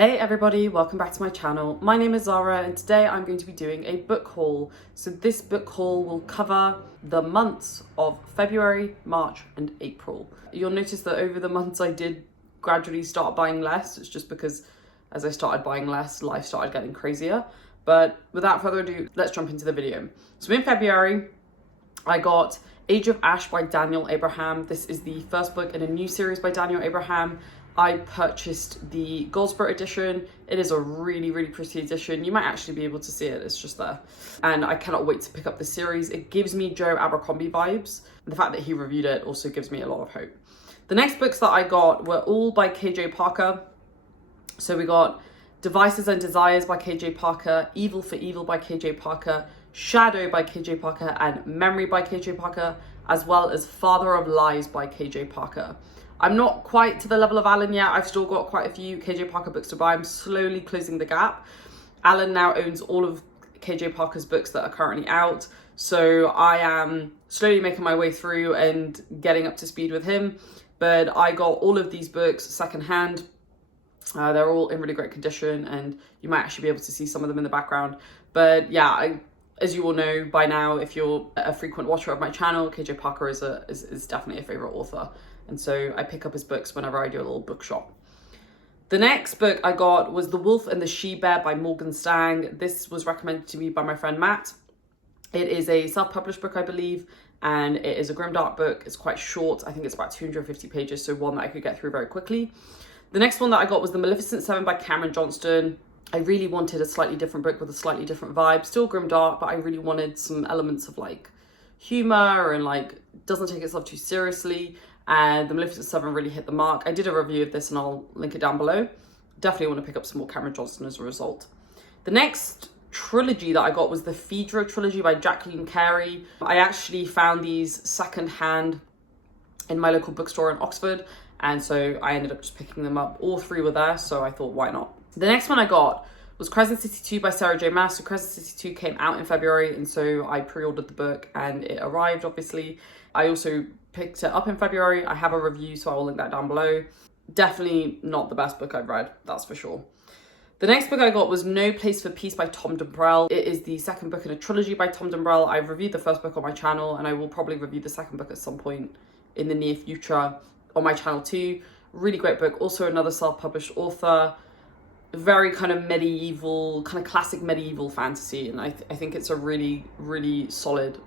Hey everybody, welcome back to my channel. My name is Zara and today I'm going to be doing a book haul. So this book haul will cover the months of February, March and April. You'll notice that over the months I did gradually start buying less. It's just because as I started buying less, life started getting crazier. But without further ado, let's jump into the video. So in February, I got Age of Ash by Daniel Abraham. This is the first book in a new series by Daniel Abraham. I purchased the Goldsboro edition. It is a really, really pretty edition. You might actually be able to see it, it's just there. And I cannot wait to pick up this series. It gives me Joe Abercrombie vibes. The fact that he reviewed it also gives me a lot of hope. The next books that I got were all by KJ Parker. So we got Devices and Desires by KJ Parker, Evil for Evil by KJ Parker, Shadow by KJ Parker, and Memory by KJ Parker, as well as Father of Lies by KJ Parker. I'm not quite to the level of Alan yet. I've still got quite a few KJ Parker books to buy. I'm slowly closing the gap. Alan now owns all of KJ Parker's books that are currently out. So I am slowly making my way through and getting up to speed with him. But I got all of these books secondhand. They're all in really great condition and you might actually be able to see some of them in the background. But yeah, as you all know by now, if you're a frequent watcher of my channel, KJ Parker is definitely a favorite author. And so I pick up his books whenever I do a little book shop. The next book I got was The Wolf and the She-Bear by Morgan Stang. This was recommended to me by my friend Matt. It is a self-published book, I believe, and it is a grimdark book. It's quite short. I think it's about 250 pages, so one that I could get through very quickly. The next one that I got was The Maleficent 7 by Cameron Johnston. I really wanted a slightly different book with a slightly different vibe. Still grimdark, but I really wanted some elements of like humor and like doesn't take itself too seriously. And The Maleficent 7 really hit the mark. I did a review of this and I'll link it down below. Definitely want to pick up some more Cameron Johnston as a result. The next trilogy that I got was the Phaedra trilogy by Jacqueline Carey. I actually found these secondhand in my local bookstore in Oxford. And so I ended up just picking them up. All three were there, so I thought, why not? The next one I got was Crescent City 2 by Sarah J Maas. So Crescent City 2 came out in February, and so I pre-ordered the book and it arrived, obviously. I also picked it up in February. I have a review, so I will link that down below. Definitely not the best book I've read, that's for sure. The next book I got was No Place for Peace by Tom Dumbrell. It is the second book in a trilogy by Tom Dumbrell. I've reviewed the first book on my channel, and I will probably review the second book at some point in the near future on my channel too. Really great book. Also another self-published author. Very kind of medieval, kind of classic medieval fantasy, and I think it's a really, really solid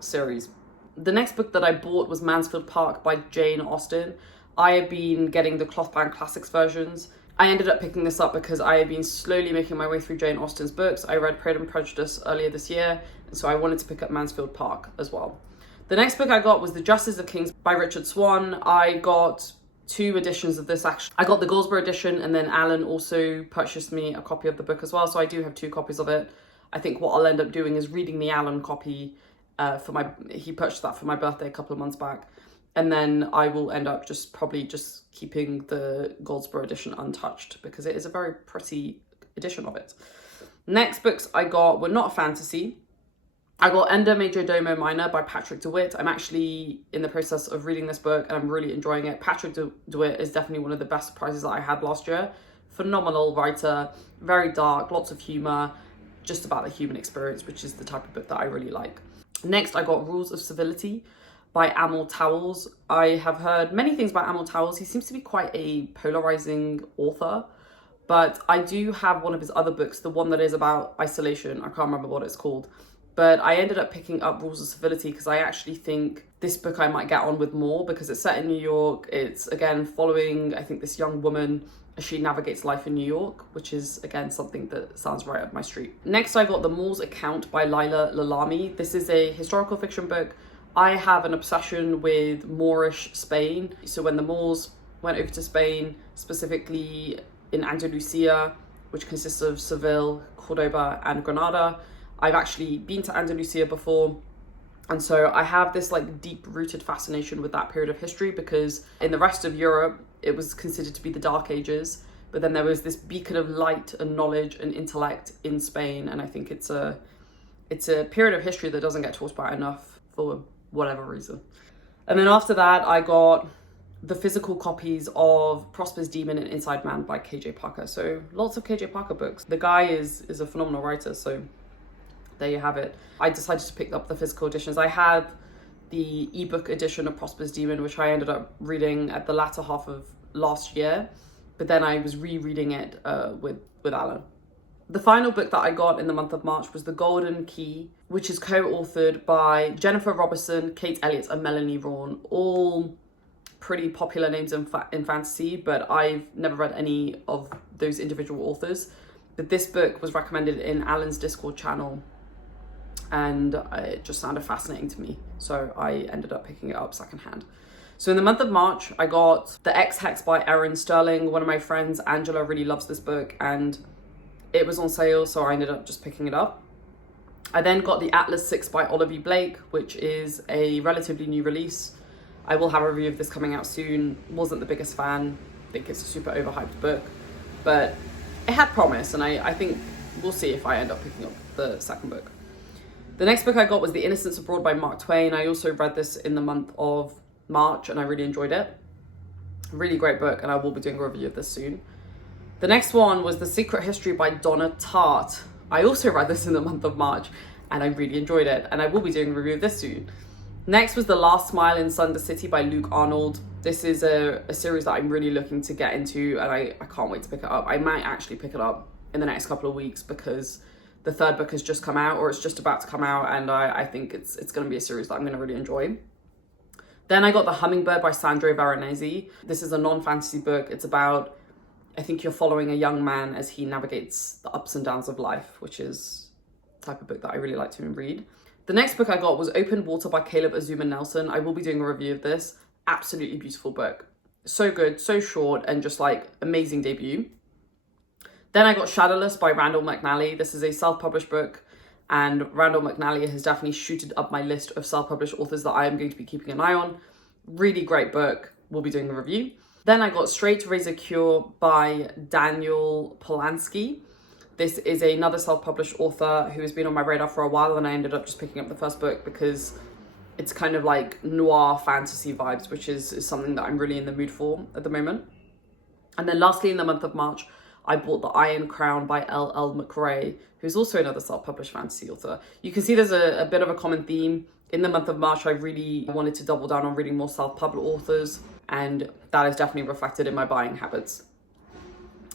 series. The next book that I bought was Mansfield Park by Jane Austen. I have been getting the Clothbound Classics versions. I ended up picking this up because I have been slowly making my way through Jane Austen's books. I read Pride and Prejudice earlier this year, and so I wanted to pick up Mansfield Park as well. The next book I got was The Justice of Kings by Richard Swan. I got two editions of this actually. I got the Goldsboro edition, and then Alan also purchased me a copy of the book as well, so I do have two copies of it. I think what I'll end up doing is reading the Alan copy he purchased that for my birthday a couple of months back, and then I will end up probably just keeping the Goldsboro edition untouched because it is a very pretty edition of it. Next books I got were not fantasy. I got Ender Major Domo Minor by Patrick DeWitt. I'm actually in the process of reading this book and I'm really enjoying it. Patrick DeWitt is definitely one of the best surprises that I had last year. Phenomenal writer, very dark, lots of humor, just about the human experience, which is the type of book that I really like. Next, I got Rules of Civility by Amol Towles. I have heard many things about Amol Towles. He seems to be quite a polarizing author, but I do have one of his other books, the one that is about isolation. I can't remember what it's called, but I ended up picking up Rules of Civility because I actually think this book I might get on with more because it's set in New York. It's, again, following, I think, this young woman as she navigates life in New York, which is, again, something that sounds right up my street. Next, I got The Moor Account by Laila Lalami. This is a historical fiction book. I have an obsession with Moorish Spain. So when the Moors went over to Spain, specifically in Andalusia, which consists of Seville, Cordoba, and Granada, I've actually been to Andalusia before. And so I have this like deep-rooted fascination with that period of history because in the rest of Europe, it was considered to be the Dark Ages, but then there was this beacon of light and knowledge and intellect in Spain, and I think it's a period of history that doesn't get talked about enough for whatever reason. And then after that, I got the physical copies of Prosper's Demon and Inside Man by KJ Parker. So lots of KJ Parker books. The guy is a phenomenal writer, so there you have it. I decided to pick up the physical editions. I had the ebook edition of Prosper's Demon, which I ended up reading at the latter half of last year, but then I was rereading it with Alan. The final book that I got in the month of March was The Golden Key, which is co-authored by Jennifer Robertson, Kate Elliott, and Melanie Rawn, all pretty popular names in fantasy, but I've never read any of those individual authors. But this book was recommended in Alan's Discord channel, and it just sounded fascinating to me, so I ended up picking it up secondhand. So in the month of March, I got The X-Hex by ERIN Sterling. One of my friends, Angela, really loves this book, and it was on sale, so I ended up just picking it up. I then got The Atlas 6 by Olivie Blake, which is a relatively new release. I will have a review of this coming out soon. Wasn't the biggest fan. I think it's a super overhyped book, but it had promise, and I think we'll see if I end up picking up the second book. The next book I got was The Innocents Abroad by Mark Twain. I also read this in the month of March, and I really enjoyed it. Really great book, and I will be doing a review of this soon. The next one was The Secret History by Donna TARTT. I also read this in the month of March, and I really enjoyed it, and I will be doing a review of this soon. Next was The Last Smile in Sunder City by Luke Arnold. This is a series that I'm really looking to get into, and I can't wait to pick it up. I might actually pick it up in the next couple of weeks because the third book has just come out, or it's just about to come out, and I think it's going to be a series that I'm going to really enjoy. Then I got The Hummingbird by Sandro Veronese. This is a non-fantasy book. It's about, I think you're following a young man as he navigates the ups and downs of life, which is the type of book that I really like to read. The next book I got was Open Water by Caleb Azuma Nelson. I will be doing a review of this. Absolutely beautiful book. So good, so short, and just like amazing debut. Then I got Shadowless by Randall McNally. This is a self-published book, and Randall McNally has definitely shooted up my list of self-published authors that I am going to be keeping an eye on. Really great book. We'll be doing a review. Then I got Straight Razor Cure by Daniel Polanski. This is another self-published author who has been on my radar for a while, and I ended up just picking up the first book because it's kind of like noir fantasy vibes, which is something that I'm really in the mood for at the moment. And then lastly, in the month of March, I bought The Iron Crown by L.L. McRae, who's also another self-published fantasy author. You can see there's a bit of a common theme. In the month of March, I really wanted to double down on reading more self-published authors, and that is definitely reflected in my buying habits.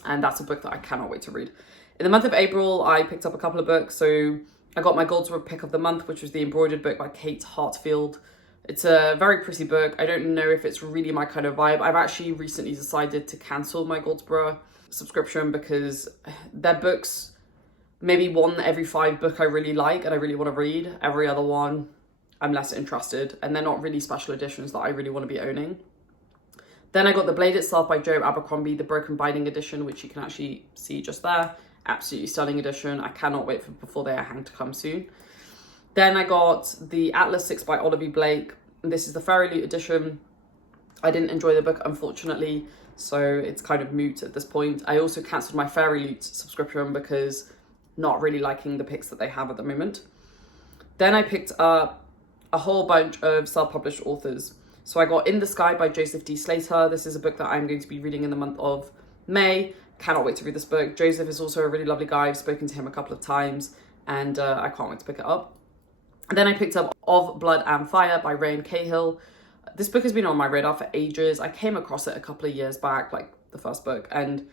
And that's a book that I cannot wait to read. In the month of April, I picked up a couple of books. So I got my Goldsboro pick of the month, which was the Embroidered book by Kate Hartfield. It's a very pretty book. I don't know if it's really my kind of vibe. I've actually recently decided to cancel my Goldsboro subscription because their books, maybe one every 5 book I really like and I really want to read. Every other one, I'm less interested. And they're not really special editions that I really want to be owning. Then I got The Blade Itself by Joe Abercrombie, the Broken Binding edition, which you can actually see just there. Absolutely stunning edition. I cannot wait for Before They Are Hanged to come soon. Then I got The Atlas 6 by Olivie Blake. This is the Fairy Loot edition. I didn't enjoy the book, unfortunately, so it's kind of moot at this point. I also cancelled my Fairy Loot subscription because not really liking the picks that they have at the moment. Then I picked up a whole bunch of self-published authors. So I got In the Sky by Joseph D. Slater. This is a book that I'm going to be reading in the month of May. Cannot wait to read this book. Joseph is also a really lovely guy. I've spoken to him a couple of times, and I can't wait to pick it up. And then I picked up Of Blood and Fire by Rain Cahill. This book has been on my radar for ages. I came across it a couple of years back, like the first book, and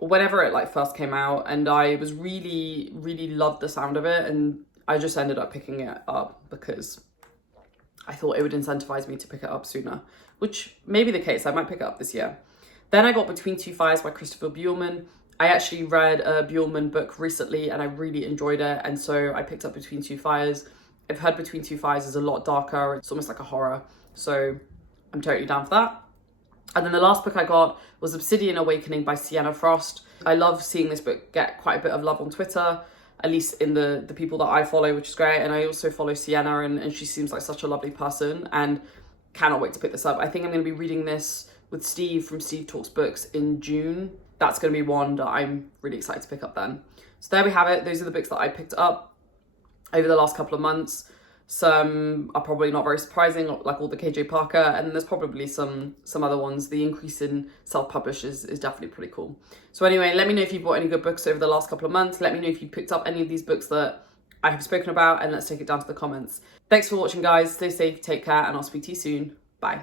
whenever it like first came out, and I was really loved the sound of it, and I just ended up picking it up because I thought it would incentivize me to pick it up sooner, which may be the case. I might pick it up this year. Then I got Between Two Fires by Christopher Buehlman. I actually read a Buehlman book recently and I really enjoyed it, and so I picked up Between Two Fires. I've heard Between Two Fires is a lot darker. It's almost like a horror, so I'm totally down for that. And then the last book I got was Obsidian Awakening by Sienna Frost. I love seeing this book get quite a bit of love on Twitter, at least in the people that I follow, which is great. And I also follow Sienna, and she seems like such a lovely person, and cannot wait to pick this up. I think I'm going to be reading this with Steve from Steve Talks Books in June. That's going to be one that I'm really excited to pick up then. So there we have it. Those are the books that I picked up over the last couple of months. Some are probably not very surprising, like all the KJ Parker, and there's probably some other ones. The increase in self-publish is definitely pretty cool. So anyway, let me know if you've bought any good books over the last couple of months. Let me know if you picked up any of these books that I have spoken about, and let's take it down to the comments. Thanks for watching, guys. Stay safe, take care, and I'll speak to you soon. Bye.